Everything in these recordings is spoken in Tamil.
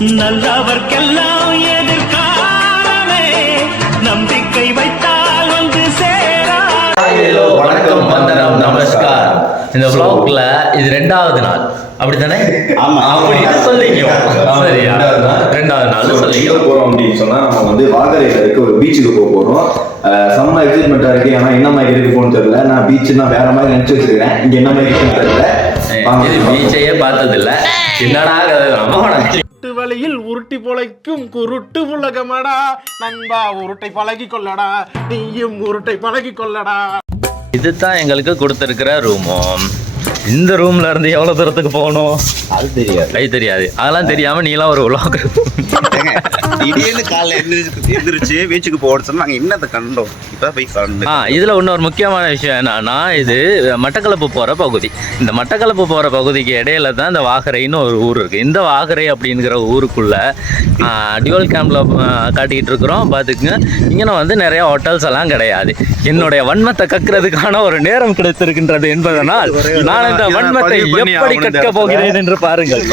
நல்லவர்க்கெல்லாம் எதிர்காலமே நம்பிக்கை வைத்தால் வந்து சேரா. வணக்கம், வந்தனம், நமஸ்கார். இந்த vlogல இது 2வது நாள், அப்படித்தானே? ஆமா, அப்படின்னு சொல்லிக்கோ. சரியா, 2வது நாள் சொல்லிக்கோ. போறோம் அப்படின்னு சொன்னா நம்ம வந்து வாகரையில இருக்க ஒரு பீச்சுக்கு போக போறோம். செம்ம எக்ஸைட்மெண்டா இருக்கு. ஆனா என்ன மாதிரி இருக்கு போன்னு தெரியல. நான் பீச்சுன்னா வேற மாதிரி நினைச்சு வச்சிருக்கேன். இங்க என்ன மாதிரி இருக்குன்னு தெரியல. இது பீச்சையே பார்த்தது இல்ல. என்னடா வழியில் உருட்டி பொழைக்கும் குருட்டு உலகமடா நண்பா, உருட்டை பழகி கொள்ளடா, நீயும் உருட்டை பழகி கொள்ளடா. இதுதான் எங்களுக்கு கொடுத்திருக்கிற ரூமோ. இந்த ரூம்ல இருந்து எவ்வளவு தூரத்துக்கு போகணும் அது தெரியாது, அது தெரியாது. அதெல்லாம் தெரியாம நீலாம் ஒரு vlog திடீர்னு காலைல எந்திரிச்சு பீச்சுக்கு போட சொன்னா நாங்க என்னத்தை கண்டோம். இப்பதான் போய் கண்டோம். இதுல இன்னொரு முக்கியமான விஷயம் என்னன்னா, இது மட்டக்களப்பு போற பகுதி. இந்த மட்டக்களப்பு போற பகுதிக்கு இடையில தான் இந்த வாகரைன்னு ஒரு ஊர் இருக்கு. இந்த வாகரை அப்படிங்கிற ஊருக்குள்ள டியூவல் கேம்ப்ல காட்டிக்கிட்டு இருக்கிறோம். பாத்துக்குங்க, இங்கே வந்து நிறைய ஹோட்டல்ஸ் எல்லாம் கிடையாது. என்னுடைய வன்மத்தை கக்கிறதுக்கான ஒரு நேரம் கிடைத்திருக்கின்றது என்பதனால் நான் இந்த வன்மத்தை எப்படி கற்க போகிறேன் என்று பாருங்கள்.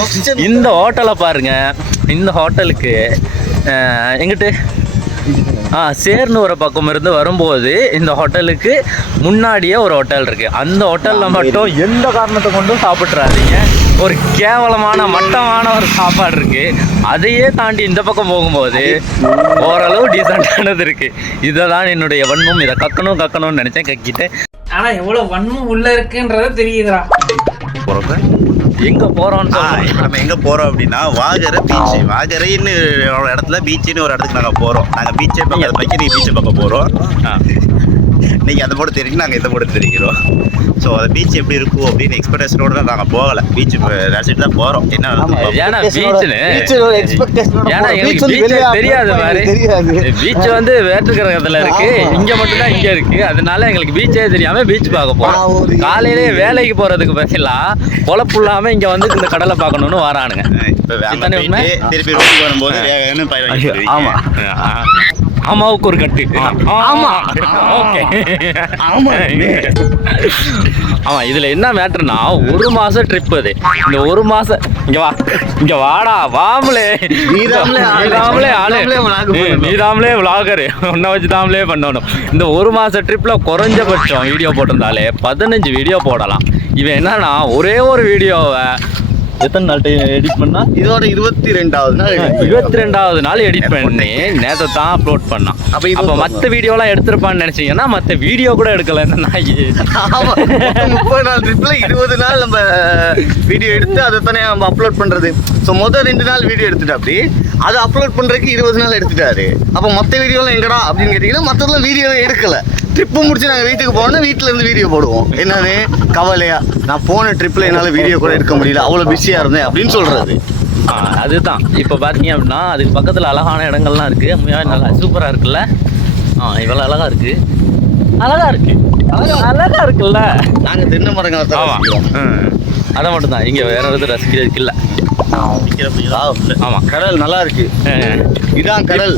இந்த ஹோட்டலை பாருங்க. இந்த ஹோட்டலுக்கு எங்கிட்டு சேர்னு ஒரு பக்கம் இருந்து வரும்போது இந்த ஹோட்டலுக்கு முன்னாடியே ஒரு ஹோட்டல் இருக்கு. அந்த ஹோட்டல்ல மட்டும் எந்த காரணத்தை கொண்டும் சாப்பிட்றாதீங்க. ஒரு கேவலமான மட்டமான ஒரு சாப்பாடு இருக்கு. அதையே தாண்டி இந்த பக்கம் போகும்போது ஓரளவு டீசெண்டானது இருக்கு. இதை தான் என்னுடைய வன்மம். இதை கக்கணும்னு நினைச்சேன், கக்கிட்டேன். ஆனா எவ்வளவு வன்மம் உள்ள இருக்குன்றத தெரியுதுடா. எங்க போறோம்னு நம்ம எங்க போறோம் அப்படின்னா வாகரை பீச். வாகரைன்னு ஒரு இடத்துல பீச்சுன்னு ஒரு இடத்துக்கு நாங்க போறோம். நாங்க பீச்சே பக்கம் பைக்கி பீச்சை பக்கம் போறோம். நீங்க அதை போட்டு தெரியும், நாங்க இதை போட்டு தெரிகிறோம். ஸோ அந்த பீச் எப்படி இருக்கும் அப்படின்னு எக்ஸ்பெக்டேஷனோட தான் நாங்கள் போகலை. பீச் ரசிட்டு தான் போகிறோம். என்ன ஏன்னா எங்களுக்கு தெரியாது மாதிரி. பீச் வந்து வேற்று கிரகத்துல இருக்கு, இங்க மட்டும்தான் இங்க இருக்கு. அதனால எங்களுக்கு பீச்சே தெரியாம பீச் பார்க்க போறோம். காலையிலேயே வேலைக்கு போறதுக்கு பதிலா பொழப்பு இல்லாம இங்க வந்து இந்த கடலை பார்க்கணும்னு வரானுங்க. திருப்பி ரோட்டுக்கு வரும்போது ஆமா அம்மாவுக்கு ஒரு கட்டு. ஆமா ஓகே ஆமா. இதுல என்ன மேட்டர்னா, 1 மாசம் ட்ரிப். அது இந்த 1 மாசம் இங்க வாடா வாமலே நீதாமலே விளாகரு உன்னை வச்சு தாமலே பண்ணணும். இந்த 1 மாச ட்ரிப்ல குறைஞ்சபட்சம் வீடியோ போட்டிருந்தாலே 15 வீடியோ போடலாம். இவன் என்னன்னா ஒரே ஒரு வீடியோவை எத்தனை நாள் எடிட் பண்ணா? இதோட 22வது நாள் 22வது நாள் எடிட் பண்ணி நேற்று தான் அப்லோட் பண்ணான். அப்போ மற்ற வீடியோலாம் எடுத்திருப்பான்னு நினைச்சீங்கன்னா மற்ற வீடியோ கூட எடுக்கல. என்ன நாய். 30 நாள் ட்ரிப்ல 20 நாள் நம்ம வீடியோ எடுத்து அதை தானே நம்ம அப்லோட் பண்றது. ஸோ மொதல் 2 நாள் வீடியோ எடுத்துட்டு அப்படி அதை அப்லோட் பண்றதுக்கு 20 நாள் எடுத்துட்டாரு. அப்போ மற்ற வீடியோலாம் எங்கடா அப்படின்னு கேட்டீங்கன்னா மற்றதெல்லாம் வீடியோவே எடுக்கல. ட்ரிப்பு முடிச்சு நாங்கள் வீட்டுக்கு போனோம்னா வீட்டில் இருந்து வீடியோ போடுவோம். என்னன்னு கவலையா, நான் போன ட்ரிப்பில் என்னால் வீடியோ கூட எடுக்க முடியல, அவ்வளோ பிஸியாக இருந்தேன் அப்படின்னு சொல்கிறது. அதுதான் இப்போ பார்த்தீங்க அப்படின்னா அதுக்கு பக்கத்தில் அழகான இடங்கள்லாம் இருக்குது. நல்லா சூப்பராக இருக்குல்ல. இவ்வளோ அழகாக இருக்குது. அழகா இருக்குல்ல. நாங்கள் தென்னை மரங்கள் அதை மட்டும் தான் இங்கே வேற எதுவும் ரசிக்கிறதுக்கு இல்லை. ஆமா, கடல் நல்லா இருக்கு. இதான் கடல்.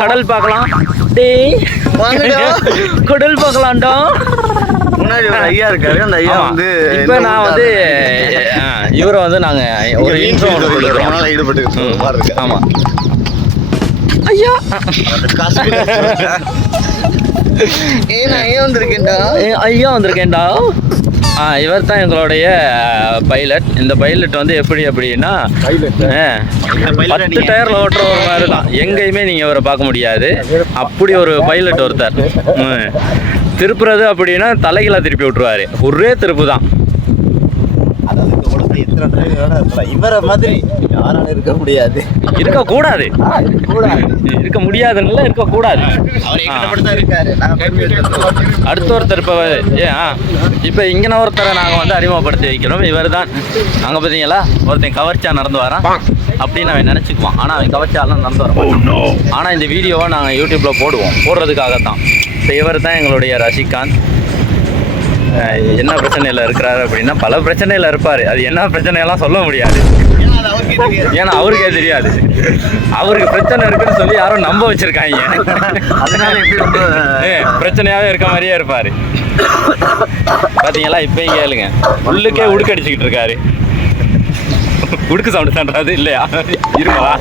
கடல் பார்க்கலாம். கடல் பார்க்கலாம்டா. முன்னாடி ஒரு ஐயா இருக்காரு. அந்த ஐயா வந்து இப்ப நான் வந்து இவரை வந்து நாங்க ஒரு இன்ட்ரோ ஈடுபட்டு பாருங்க. ஆமா ஐயா ஐயா வந்திருக்கேன்டா. இவர் தான் எங்களுடைய பைலட். இந்த பைலட் வந்து எப்படி அப்படின்னா 10 டயர்ல ஓட்டுற ஒரு மாதிரி தான். எங்கேயுமே நீங்க இவரை பார்க்க முடியாது. அப்படி ஒரு பைலட் ஒருத்தர். திருப்புறது அப்படின்னா தலைகளாக திருப்பி விட்டுருவாரு. ஒரே திருப்பு தான். இவரை மாதிரி யாராலும் இருக்க முடியாது, இருக்கக்கூடாது. இருக்க முடியாதுன்னு இருக்கக்கூடாது. அடுத்த ஒருத்தர் இப்போ இங்கே ஒருத்தரை நாங்கள் வந்து அறிமுகப்படுத்தி வைக்கிறோம். இவர் தான் நாங்கள் பார்த்தீங்களா ஒருத்தன் கவர்ச்சியா நடந்து வரான் அப்படின்னு அவன் நினச்சிக்குவான். ஆனால் அவன் கவர்ச்சியாலாம் நடந்து வரோம். ஆனால் இந்த வீடியோவை நாங்கள் யூடியூப்ல போடுறதுக்காகத்தான். இப்போ இவர் தான் எங்களுடைய ரஷிகாந்த். என்ன பிரச்சனையில் இருக்கிறாரு அப்படின்னா பல பிரச்சனையில் இருப்பார். அது என்ன பிரச்சனையெல்லாம் சொல்ல முடியாது. ஏன்னா அவருக்கே தெரியாது. அவருக்கு பிரச்சனை இருக்குன்னு சொல்லி யாரும் நம்ப வச்சிருக்காங்க. பிரச்சனையாவே இருக்க மாதிரியே இருப்பாரு. பாத்தீங்களா இப்பயும் கேளுங்க, உள்ளுக்கே உடுக்கடிச்சுக்கிட்டு இருக்காரு. உடுக்கு சவுண்ட் தான்றது இல்லையா இருங்களா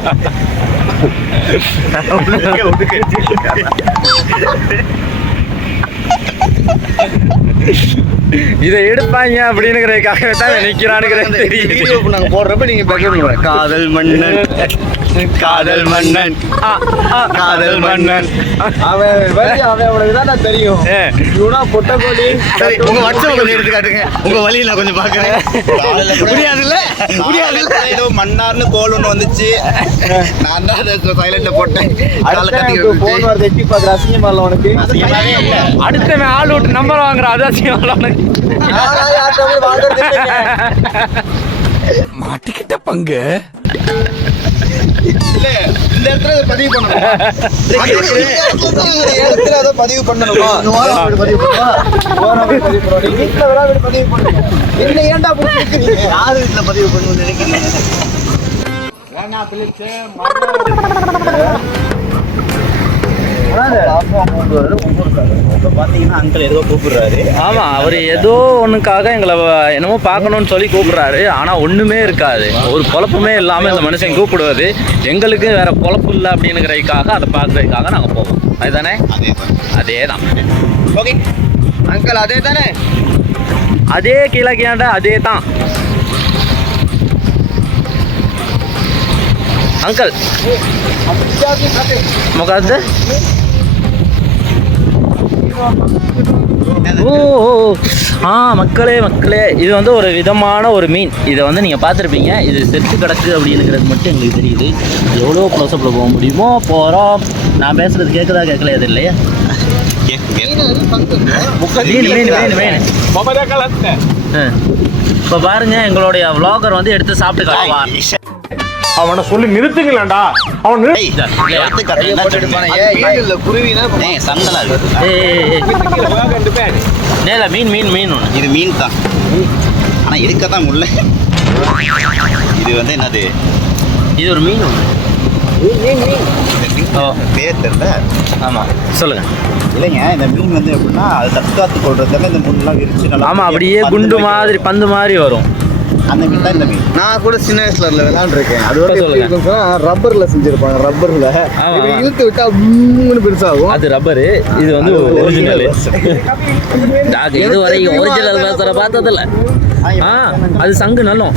இதை எடுப்பாங்க அப்படின்னுங்கிறதுக்காக தான் நிக்கிறானுங்கிறது தெரியும். நாங்க போடுறப்ப நீங்க பேக்ரவுண்ட் காதல் மன்னன் காதல் மன்னன் காதல் மன்னன் அவன் தெரியும். பொட்டக்கோழி சரி உங்க வாட்ஸ்அப் கொஞ்சம் எடுத்து காட்டுங்க. உங்க வழியை நான் கொஞ்சம் பாக்குறேன். முடியாதுல்ல முடியாதுல்ல. ஏதோ மன்னார்னு கோல் ஒன்று வந்துச்சு. நான் தான் சைலண்ட்ல போட்டேன். போன் வரது எட்டி பாக்குற அசிங்கமா இல்ல உனக்கு? அடுத்த ஆள் விட்டு நம்பர் வாங்குற அதாச்சும் மாட்டிக்கிட்ட பங்கு இல்ல இந்த இடத்துல அதை பதிவு பண்ணணும். பதிவு பண்ணணுமா? பதிவு பண்ணுவா வீட்டுல விழா பதிவு பண்ணணும். என்ன ஏன்டா பிடிச்சிருக்கீங்க? யாரு வீட்டுல பதிவு பண்ணணும்னு நினைக்கிறீங்க? பாத்தீங்கன்னா அங்கிள் ஏதோ கூப்பிடுறாரு. ஆமா, அவர் ஏதோ ஒண்ணுக்காக எங்களை என்னமோ பார்க்கணும்னு சொல்லி கூப்பிடுறாரு. ஆனா ஒண்ணுமே இருக்காது, ஒரு குழப்பமே இல்லாம இந்த மனுஷன் கூப்பிடுவது. எங்களுக்கு வேற குழப்பம் இல்லை அப்படின்னுங்கிறதுக்காக அதை பார்க்கறதுக்காக நாங்க போவோம். அதுதானே? அதேதான். ஓகே அங்கிள் அதே தானே? அதே கிழக்கியாண்டா அதே தான் अंकल मुकाद्दे ஓ மக்களே மக்களே, இது வந்து ஒரு விதமான ஒரு மீன். இதை வந்து நீங்கள் பார்த்துருப்பீங்க. இது செத்து கிடக்கு அப்படிங்கிறது மட்டும் எங்களுக்கு தெரியுது. எவ்வளோ க்ளோஸ்அப்பில் போக முடியுமோ போகிறோம். நான் பேசுகிறது கேட்குதா கேட்கல எது இல்லையா? இப்போ பாருங்க, எங்களுடைய விளாகர் வந்து எடுத்து சாப்பிட்டு காட்டுவான். அவனை சொல்லி நிறுத்துங்களேன்டா. அவன் மீன் மீன் மீன் ஒன்று. இது மீன் தான், ஆனால் எடுக்கத்தான் முடியல. இது வந்து என்னது? இது ஒரு மீன் ஒன்று. பேர் தெரியல. ஆமாம் சொல்லுங்கள். இல்லைங்க, இந்த மீன் வந்து எப்படின்னா அது தற்காத்து கொள்றதுல இந்த முன்னெல்லாம் விரிச்சு நல்லா. ஆமாம், அப்படியே குண்டு மாதிரி பந்து மாதிரி வரும். அந்த மீன் தான் இந்த மீன். நான் கூட சின்ன வயசுல விளையாண்டுருக்கேன். அது சொல்லுங்க. ரப்பர்ல செஞ்சிருப்பாங்க. ரப்பர்ல இழுத்து விட்டா பெருசாகும். அது ரப்பரு, இது வந்து ஒரிஜினல். இதுவரை ஒரிஜினல் பேசுற பார்த்ததில்ல. அது சங்கு நல்லம்.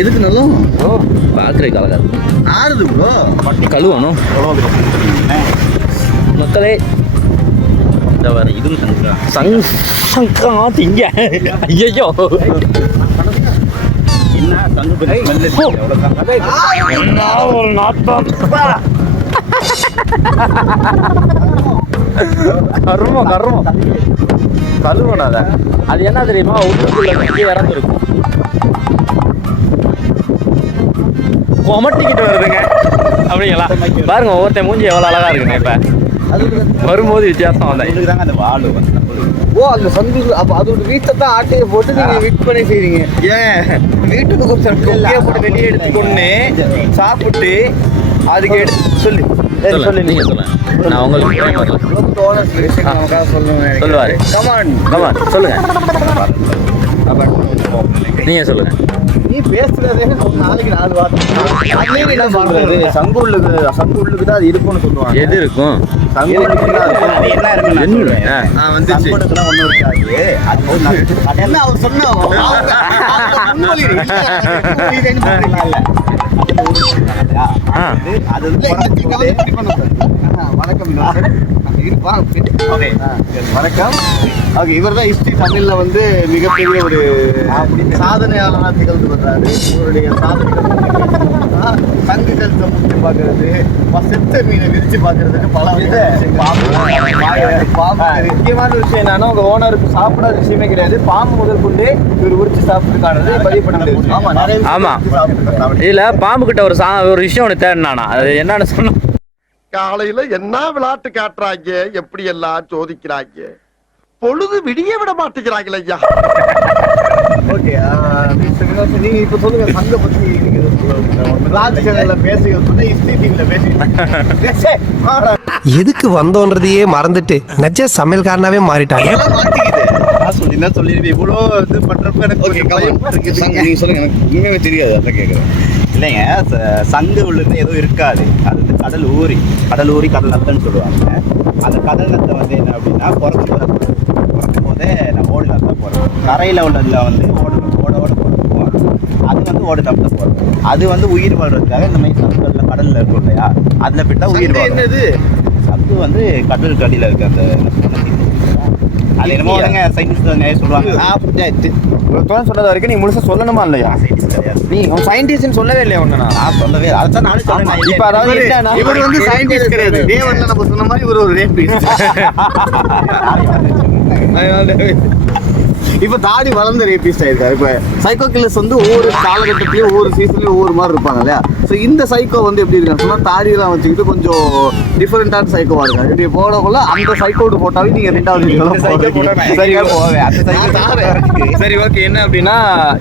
எதுக்கு நல்லம்? பார்க்குற கலகாது ஆறுது ப்ரோ. கழுவணும் மக்களே. இதுவும் திங்க. ஐயோ ஒரு நாட்டம். கருமம் கருமம் கழுவனாத. அது என்ன தெரியுமா? உள்ளுக்குள்ள இறந்துருக்கும். கொமட்டிக்கிட்டு வருதுங்க அப்படிங்களா? பாருங்க, ஒவ்வொருத்தன் மூஞ்சி எவ்வளோ அழகா இருக்குங்க. இப்போ வரும்போது வித்தியாசம் வந்தேன். அந்த வாழு ஓ அந்த சந்து. அப்போ அதோட வீட்டை தான் ஆட்டையை போட்டு நீங்கள் விற்பனை செய்றீங்க. ஏன் வீட்டுக்கு போட்டு வெளியே எடுத்து கொண்டு சாப்பிட்டு அதுக்கு எடுத்து சொல்லி நீங்க சொல்லுங்க. நான் உங்களுக்கு சொல்லுவாரு. கமான் சொல்லுங்க. நீங்க சொல்லுங்க. நீ பேசுறதே ஒரு நாளைக்கு 4 வார்த்தை. சங்குள்ளுக்கு தான் அது இருக்கும்னு சொல்லுவாங்க. எது இருக்கும்? சங்குள்ளுக்கு தான் என்ன அவர் சொன்னா வணக்கம். இவர் தான் ஹிஸ்டரி தமிழ்ல வந்து மிகப்பெரிய ஒரு சாதனையாளராக திகழ்ந்து வர்றாரு. இவருடைய சாதனைகள் சங்குகள் சமுத்தி பார்க்கறது, செத்த மீனை விரிச்சு பார்க்கறதுக்கு பல முக்கியமான விஷயம் என்னன்னா, உங்க ஓனருக்கு சாப்பிடாத விஷயமே கிடையாது. பாம்பு முதல் கொண்டு இவர் உரிச்சு சாப்பிட்டுருக்கானது பதிவு பண்ண. ஆமா நிறைய. ஆமா, இதுல பாம்பு கிட்ட ஒரு விஷயம் ஒன்று தேடினானா, அது என்னன்னு சொன்னா, காலையில என்ன விளையாட்டு காட்டுறாங்க, எப்படி எல்லாம் சோதிக்கிறாங்க, பொழுது விடிய விட மாட்டேங்கிறாங்களே ஐயா. ஓகே, நீங்க இப்ப சொல்லுங்க சங்க பத்தி. எதுக்கு வந்தோன்றதையே மறந்துட்டு நெஜ சமையல்காரனாவே மாறிட்டாங்க. சொல்லி என்ன சொல்லிருப்பேன் இவ்வளோ இது பண்றப்ப எனக்கு ஓகே கொஞ்சம் பயமா இருக்குது. நீங்க சொல்லுங்க, எனக்கு உண்மையாவே தெரியாது, அதான் கேட்குறேன். இல்லைங்க சங்கு உள்ளது எதுவும் இருக்காது. அது வந்து கடல் ஊறி கடல் நத்தன்னு சொல்லுவாங்க. அந்த கடல் நத்தை வந்து என்ன அப்படின்னா பிறக்கும் போதே நம்ம ஓடு நத்த போகிறோம். கரையில் உள்ளதில் வந்து ஓட போகிறோம். அது வந்து ஓடு நத்த போகிறோம். அது வந்து உயிர் வாழ்றதுக்காக இந்த மாதிரி சங்குகளில் கடலில் இருக்கும் இல்லையா, அதில் போயிட்டா உயிர் வாழும். என்னது சங்கு வந்து கடல் கடியில் இருக்கு. அந்த அது என்னமோ சயின்டிஸ்ட் நிறைய சொல்லுவாங்க. சொன்னது வரைக்கும் நீ முழுசா சொல்லணுமா இல்லையா? சயின்டிஸ்ட் கிடையாது. நீ சயின்டிஸ்ட் சொல்லவே இல்லையா ஒண்ணு? நான் சொல்லவே அதான் நானும் சொன்னேன். இப்ப அதாவது இவர் வந்து சயின்டிஸ்ட் கிடையாது. தேவன்ல நம்ம சொன்ன மாதிரி இவர் ஒரு ரேபிஸ்ட். இப்ப தாடி வளர்ந்த ரேபிஸ்ட் ஆயிருக்காரு. இப்ப சைக்கோ கில்லர்ஸ் வந்து ஒவ்வொரு காலகட்டத்திலயும் ஒவ்வொரு சீசன்லயும் ஒவ்வொரு மாதிரி இருப்பாங்க இல்லையா. ஸோ இந்த சைக்கோ வந்து எப்படி இருக்கான்னு சொன்னா தாடியெல்லாம் வச்சுக்கிட்டு கொஞ்சம் டிஃபரெண்டான சைக்கோவா இருக்காரு. இப்படி போடக்குள்ள அந்த சைக்கோடு போட்டாவே நீங்க ரெண்டாவது சரி ஓகே. என்ன அப்படின்னா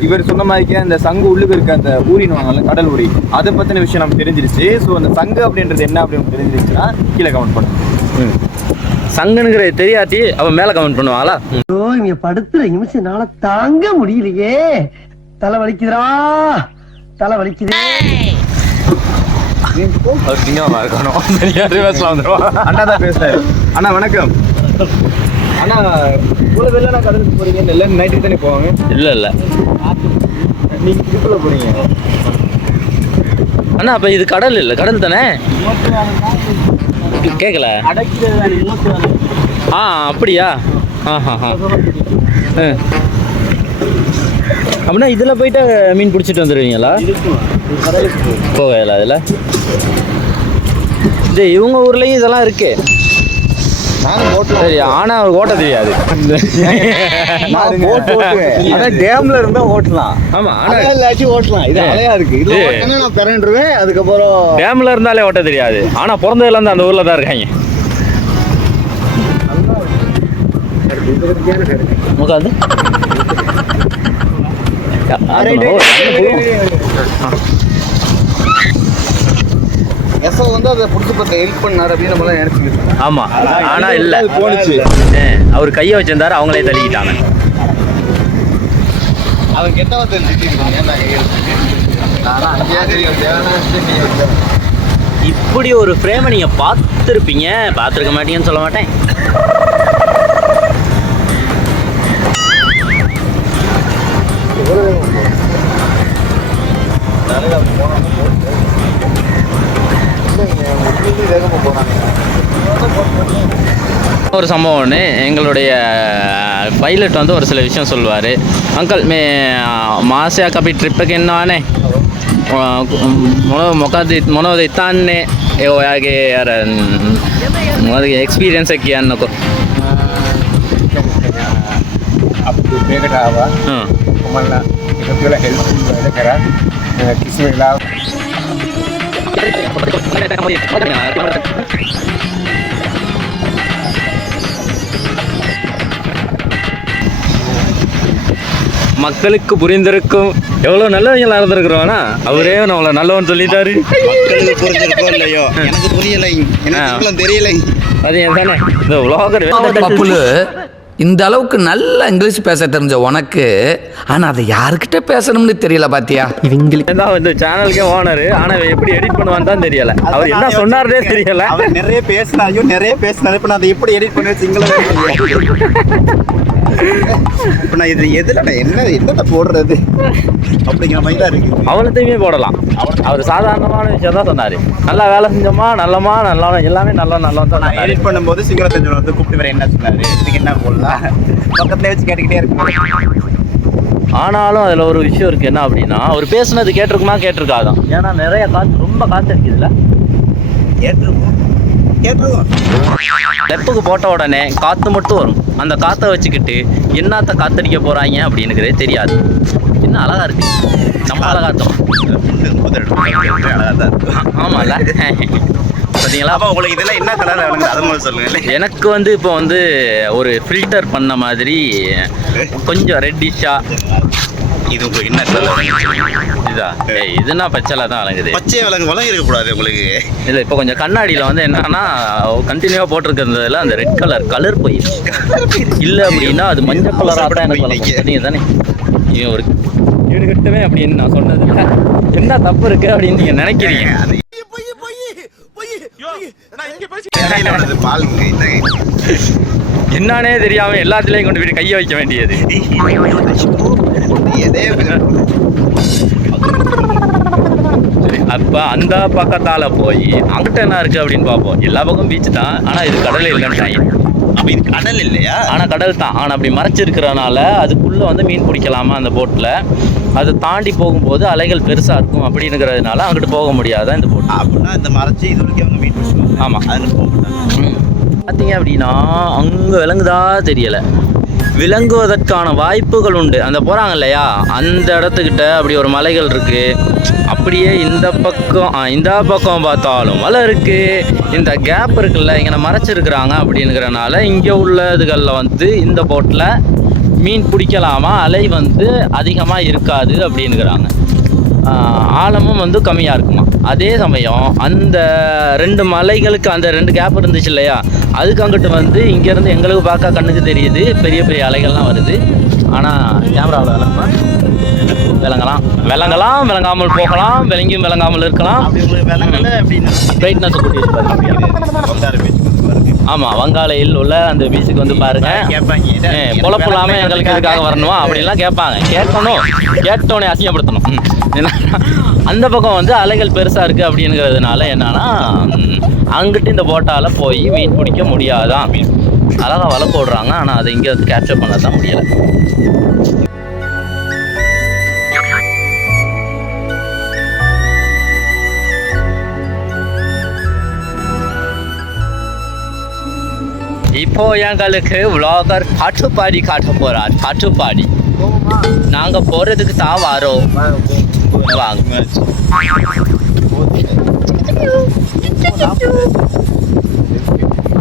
இவர் சொன்ன மாதிரிக்கே அந்த சங்கு உள்ளுக்கு இருக்க அந்த ஊரின்னு கடல் ஊரி, அதை பத்தின விஷயம் நமக்கு தெரிஞ்சிருச்சு. ஸோ அந்த சங்கு அப்படின்றது என்ன அப்படின்னு தெரிஞ்சிருச்சுன்னா கீழே கமெண்ட் பண்ணுங்க. சங்குனுங்கிறது தெரியாட்டி அவன் மேலே கமெண்ட் பண்ணுவாங்களா? இங்க படுத்துற நிமிஷம்னால தாங்க முடியலையே. தலை வலிக்குதுடா, தலை வலிக்குது. அண்ணா தான் பேசுறாரு. அண்ணா வணக்கம். அண்ணா இவ்வளவு வெளில கடலுக்கு போறீங்க, எல்லாரும் நைட்டுக்கு தானே போவாங்க? இல்லை நீங்க இதுக்குள்ள போறீங்க. அண்ணா அப்போ இது கடல் இல்லை, கடல் தானே? கேட்கல. அப்படியா? அப்படின்னா இதில் போயிட்டு மீன் பிடிச்சிட்டு வந்துடுவீங்களா? போகல அதில். இது இவங்க ஊர்லேயும் இதெல்லாம் இருக்கு. சரி, ஆனா அவர் ஓட்ட தெரியாது. டேம்ல இருந்தா ஓட்டலாம். ஆமா, ஓட்டலாம். இது அலையா இருக்கு. இது ஓட்டனா நான் பிறண்டுருவேன். அதுக்கப்புறம் டேம்ல இருந்தாலே ஓட்ட தெரியாது. ஆனா பிறந்ததுல இருந்து அந்த ஊர்ல தான் இருக்காங்க. முகாது எஸ்ஓ வந்து அதை பிடிச்சி பார்த்து ஹெல்ப் பண்ணார் அப்படின்னு நம்மளாம் நினைச்சுக்கிட்டோம். ஆமா, ஆனா இல்ல போனுச்சு. அவர் கையை வச்சிருந்தாரு, அவங்களே தள்ளிக்கிட்டாங்க. அவன் கெட்டவன் இப்படி ஒரு ஃப்ரேமை நீங்க பார்த்துருப்பீங்க, பார்த்துருக்க மாட்டீங்கன்னு சொல்ல மாட்டேன். ஒரு சம்பவம் ஒன்று, எங்களுடைய பைலட் வந்து ஒரு சில விஷயம் சொல்லுவார். அங்கிள் மே மாசியா கபி ட்ரிப்புக்கு என்ன ஆனே මොනවද හිතන්නේ ඒ ඔයාගේ අර මොනවද එක්ස්පීරියන්ස් එක කියන්නකෝ. අපිට මේකට ආවා. කොමල්ලා එකතු වෙලා හෙල්ප් වැඩ කරා. කිසි වෙලාවක மக்களுக்கு புரிந்திருக்கும். எவ்வளோ நல்லவங்களா இருந்திருக்கிறோன்னா அவரே நம்மளை நல்லவன் சொல்லிட்டாரு. மக்களுக்கு புரிஞ்சிருக்கோ இல்லையோ, எனக்கு புரியலை, எனக்கு தெரியலை. அது ஏன் தானே இந்த உலோகர் பப்புலு இந்த அளவுக்கு நல்ல இங்கிலீஷ் பேச தெரிஞ்ச உனக்கு, ஆனா அதை யாருக்கிட்ட பேசணும்னு தெரியல. பாத்தியா, இவங்களுக்கு தான் இந்த சேனலுக்கே ஓனர். ஆனா எப்படி எடிட் பண்ணுவான்னு தான் தெரியல. அவர் என்ன சொன்னார்னே தெரியல. அவர் நிறைய பேசினாரு. இப்ப நான் அதை எப்படி எடிட் பண்ணி சிங்கள இப்ப நான் இது எதுல என்னத்தை போடுறது அப்படிங்கிற மாதிரி தான் இருக்கு. அவ்வளோத்தையுமே போடலாம். அவர் சாதாரணமான விஷயம் தான் சொன்னாரு. நல்லா வேலை செஞ்சோமா, நல்லமா, நல்லா எல்லாமே நல்லா தான். நான் எடிட் பண்ணும்போது சிங்கள தெரிஞ்சவர் வந்து கூப்பிட்டு வேற என்ன சொன்னாரு, இதுக்கு என்ன போடலாம் பக்கத்துல வச்சு கேட்டுக்கிட்டே இருக்கு. ஆனாலும் அதில் ஒரு விஷயம் இருக்குது. என்ன அப்படின்னா, அவர் பேசுனது கேட்டிருக்காதான். ஏன்னா நிறைய காற்று, ரொம்ப காற்று அடிக்குதுல்ல. கேட்டிருக்கோம். டெப்புக்கு போட்ட உடனே காற்று மட்டும் வரும். அந்த காற்றை வச்சுக்கிட்டு என்னத்த காத்தடிக்க போகிறாங்க அப்படின்னுக்கிறதே தெரியாது. என்ன அழகா இருக்கு, நம்ம அழகாத்தோம். ஆமாம்ல, பார்த்தீங்களா? அப்போ உங்களுக்கு இதெல்லாம் என்ன கலர் வேணுங்க அதை மாதிரி சொல்லுங்கள். எனக்கு வந்து இப்போ வந்து ஒரு ஃபில்டர் பண்ண மாதிரி கொஞ்சம் ரெட்டிஷாக இது உங்களுக்கு என்ன சொல்ல இதா இதுனா பச்சைல தான் விளங்குது. பச்சை விலங்கு இருக்கக்கூடாது உங்களுக்கு. இல்லை இப்போ கொஞ்சம் கண்ணாடியில் வந்து என்னன்னா கண்டினியூவாக போட்டிருக்கிறதுல அந்த ரெட் கலர் போயிடுச்சு. இல்லை அப்படின்னா அது மஞ்சள் கலராக கூட எனக்கு நீங்கள் தானே நீ ஒரு கேடு கட்டுவே அப்படின்னு நான் சொன்னதுல என்ன தப்பு இருக்கு அப்படின்னு நீங்கள் நினைக்கிறீங்க. என்னன்னே தெரியாம எல்லாத்துலயும் கொண்டு போய் கையை வைக்க வேண்டியது. அப்ப அந்த பக்கத்தால போய் அங்கிட்ட என்ன இருக்கு அப்படின்னு பார்ப்போம். எல்லா பக்கம் பீச் தான், ஆனா இது கடல் இல்லைன்றாங்க. அப்ப இது கடல் இல்லையா? ஆனா கடல் தான், ஆனா அப்படி மறைச்சிருக்கிறனால அதுக்குள்ள வந்து மீன் பிடிக்கலாமா அந்த போட்ல. அதை தாண்டி போகும்போது அலைகள் பெருசா இருக்கும் அப்படிங்கிறதுனால அங்கிட்டு போக முடியாத இந்த போட். அப்படின்னா இந்த மறைச்சி இது வரைக்கும் அவங்க மீன் பிடிச்சிருவாங்க. ஆமா, அதில் போக மாட்டாங்க. பார்த்தீங்க அப்படின்னா அங்கே விலங்குதா தெரியலை, விளங்குவதற்கான வாய்ப்புகள் உண்டு. அந்த போகிறாங்க இல்லையா அந்த இடத்துக்கிட்ட அப்படி ஒரு மலைகள் இருக்குது. அப்படியே இந்த பக்கம் பார்த்தாலும் மலை இருக்குது. இந்த கேப் இருக்குல்ல இங்கே மறைச்சிருக்கிறாங்க அப்படிங்கிறனால இங்கே உள்ளதுகளில் வந்து இந்த போட்டில் மீன் பிடிக்கலாமா, அலை வந்து அதிகமாக இருக்காது அப்படின்னுக்கிறாங்க. ஆழமும் வந்து கம்மியாக இருக்குமா. அதே சமயம் அந்த 2 மலைகளுக்கு அந்த 2 கேப் இருந்துச்சு இல்லையா, அதுக்கு அங்கிட்டு வந்து இங்கேருந்து எங்களுக்கு பார்க்க கண்ணுக்கு தெரியுது பெரிய பெரிய அலைகள்லாம் வருது. ஆனால் கேமராவில் விளங்காமல் போகலாம், விளங்கியும் விளங்காமல் இருக்கலாம். பிரைட்னஸ் கூட்டி ஆமாம், வங்காளையில் உள்ள அந்த பீச்சுக்கு வந்து பாருங்க. பொழப்பில்லாமல் எங்களுக்கு இதுக்காக வரணுமா அப்படின்லாம் கேட்பாங்க. கேட்டோன்னே அசிங்கப்படுத்தணும். அந்த பக்கம் வந்து அலைகள் பெருசாக இருக்குது அப்படிங்கிறதுனால என்னன்னா அங்கிட்டு இந்த போட்டால் போய் மீன் பிடிக்க முடியாதான் அப்படின்னு அழகாக வலை போடுறாங்க. ஆனால் அதை இங்கே வந்து கேப்சர் பண்ண தான் முடியலை. இப்போ எங்களுக்கு vlogger காட்டுப்பாடி காட்ட போறார். காட்டுப்பாடி நாங்க போறதுக்கு தான் வரோம். வாங்க.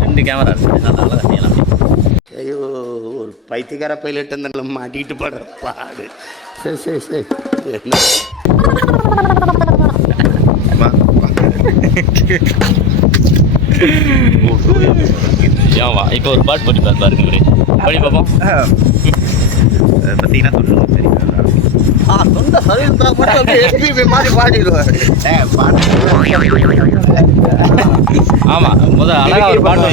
ரெண்டு கேமரா இருக்கு, நல்லா கட்டிக்கலாம். ஐயோ, ஒரு பைத்தியக்கார பைலட் அந்த மாட்டிட்டு படுற பாடு. சரி ஏன்வா இப்போ ஒரு பாட்டு போட்டு பாருங்க. படி பார்ப்போம். பார்த்தீங்கன்னா தொண்டை சரி இருந்தால் மட்டும் எஸ்பிபி மாதிரி பாடிடுவார். ஆமாம், முதல் அழகா ஒரு பாட்டு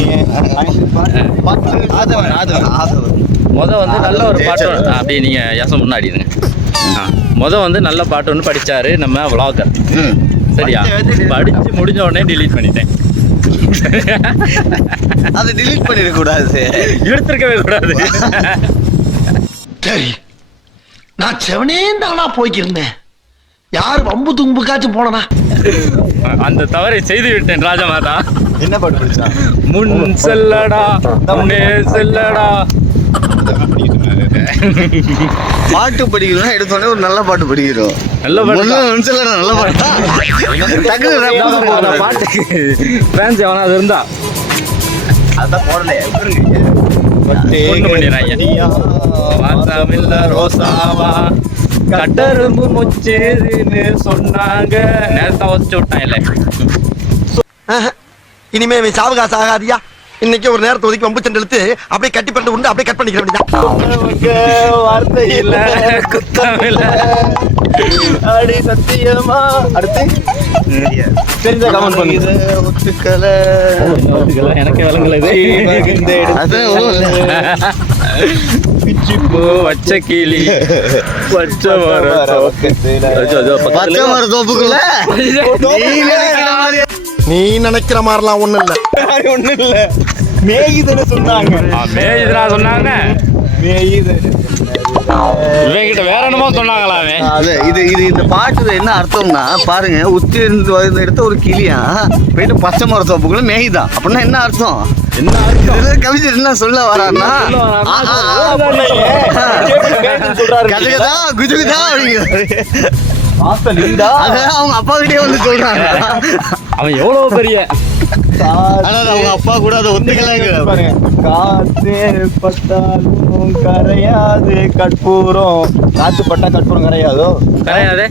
வந்து நல்ல ஒரு பாட்டு அப்படியே நீங்கள் யாசம் முன்னாடி இருங்க. வந்து நல்ல பாட்டு ஒன்று படித்தார் நம்ம vlogger. சரியா, படித்து முடிஞ்ச உடனே டிலீட் பண்ணிட்டேன். அதை டிலீட் பண்ணிடக்கூடாது, எடுத்துருக்கவே கூடாது. சரி, நான் செவனேந்தானா போய்க்கிருந்தேன். யார் வம்பு தும்புக்காச்சும் போனா அந்த தவறை செய்து விட்டேன் ராஜமாதா. என்ன பாட்டு படிச்சா? முன் செல்லடா முன்னே செல்லடா. பாட்டு படிக்கணும் எடுத்தோடனே ஒரு நல்ல பாட்டு படிக்கிறோம். நல்ல பாட்டு, நல்ல பாட்டு ஃபேன்ஸ் எவனாவது இருந்தா அதான் போடலையே. ரோசாவா கட்டரும்பு முச்சேதுன்னு சொன்னாங்க. நேரத்தை வச்சு விட்டான் இல்லை. இனிமே இவன் சாவகாசு ஆகாதியா. இன்னைக்கு ஒரு நேரத்தை ஒதுக்கி வம்பு சண்டை இழுத்து அப்படியே கட்டி பண்ணிட்டு உண்டு அப்படியே கட் பண்ணிக்கிற வேண்டியதான். வார்த்தை இல்ல, குத்தம் இல்ல, அடி சத்தியமா. அடுத்து தெரிஞ்ச கமெண்ட் பண்ணுது. ஒத்துக்கல எனக்கு விளங்கல. பிச்சிப்பூ வச்ச கிளி பச்சை மர தோப்புக்குள்ள நீ நினைக்கிற மாதிரிலாம் ஒண்ணும் இல்ல. மேகிதன சொன்னாங்க. சொன்னாங்க இவங்கிட்ட வேற என்னமோ சொன்னாங்களாமே. இது இந்த பாட்டு என்ன அர்த்தம்னா பாருங்க, உச்சி இருந்து எடுத்த ஒரு கிளியா போயிட்டு பச்சை மர தோப்புக்குள்ள மேய்தான். அப்படின்னா என்ன அர்த்தம்? கவிஞர் என்ன சொல்ல வரான்னா கஜகதா குஜுகுதா அப்படிங்கிறாரு. அவங்க அப்பா கிட்டே வந்து சொல்றாங்க. அவன் எவ்வளவு பெரிய அவங்க அப்பா கூட அதை ஒத்துக்கல. காத்து பட்டாலும் கரையாது கற்பூரம். காத்து பட்டா கற்பூரம் கரையாதோ? கரையாதே.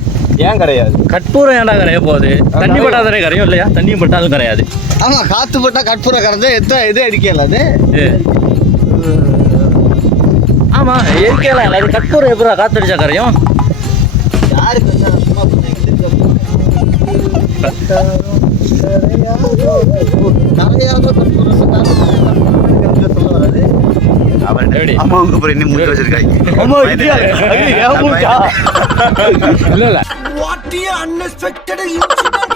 ஏன் கரையாது? கற்பூரம் ஏன்டா கரைய போகுது? தண்ணி பட்டாதானே கரையும் இல்லையா? தண்ணியும் பட்டாலும் கரையாது. ஆமா, காத்து பட்டா கற்பூரம் கரைஞ்சா எது அடிக்கல அது? ஆமா, இயற்கையெல்லாம் இல்லை. அது கற்பூரம் எப்படா காத்தடிச்சா கரையும்? யாருக்கு சும்மா கரையாதோ கற்பூரம் சொல்ல வராது. அம்மாவுக்கு அப்புறம் இன்னும் மூச்சு வச்சிருக்காங்க. இல்ல What the unexpected incident?